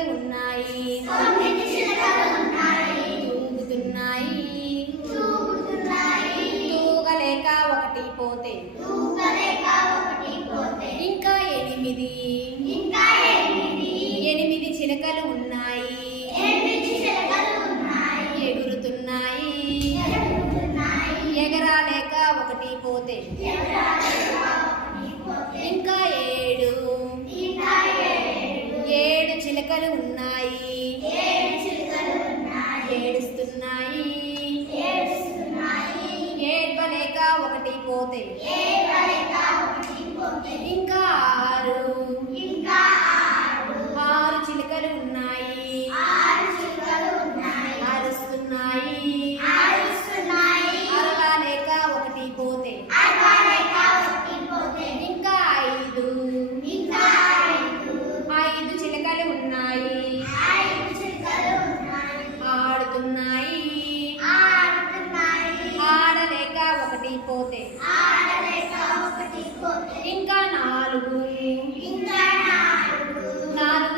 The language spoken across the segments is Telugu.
చిలకలు ఉన్నాయి తూగుతున్నాయి తూగలేక ఒకటి పోతే ఇంకా 8 చిలకలు ఉన్నాయి ఎగురుతున్నాయి ఎగరాలేక ఒకటి పోతే ఇంకా 7 చిలకలు ఉన్నాయి ఏడుస్తున్నాయి ఏడ్వలేక ఒకటి పోతే ఇంకా 6 చిలకలు ఉన్నాయి అరుస్తున్నాయి అరవలేక ఒకటి పోతే ఇంకా 5 చిలకలు ఉన్నాయి ఆడుతున్నాయి ఆడలేక ఒకటి పోతే ఇంకా 4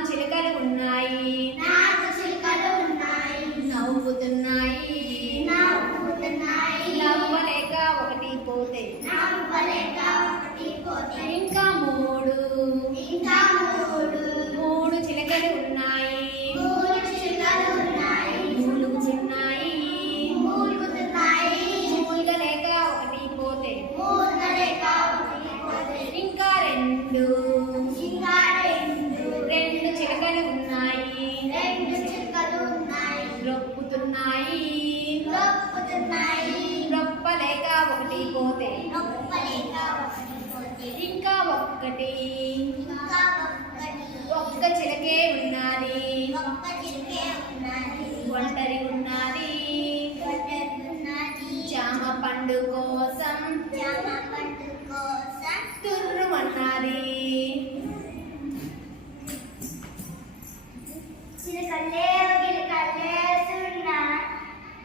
చిలకలు ఉన్నాయి నవ్వుతున్నాయి నవ్వలేక ఒకటి పోతే ఇంకా 3 చిలకలు ఉన్నాయి మూలుగలేక ఒకటి పోతే ఇంకా 2 చిలకలు ఉన్నాయి రొప్పుతున్నాయి రొప్పలేక ఒకటి పోతే ఇంకా 1 చిలకే ఉన్నది ఒంటరి ఉన్నది జామ పండు కోసం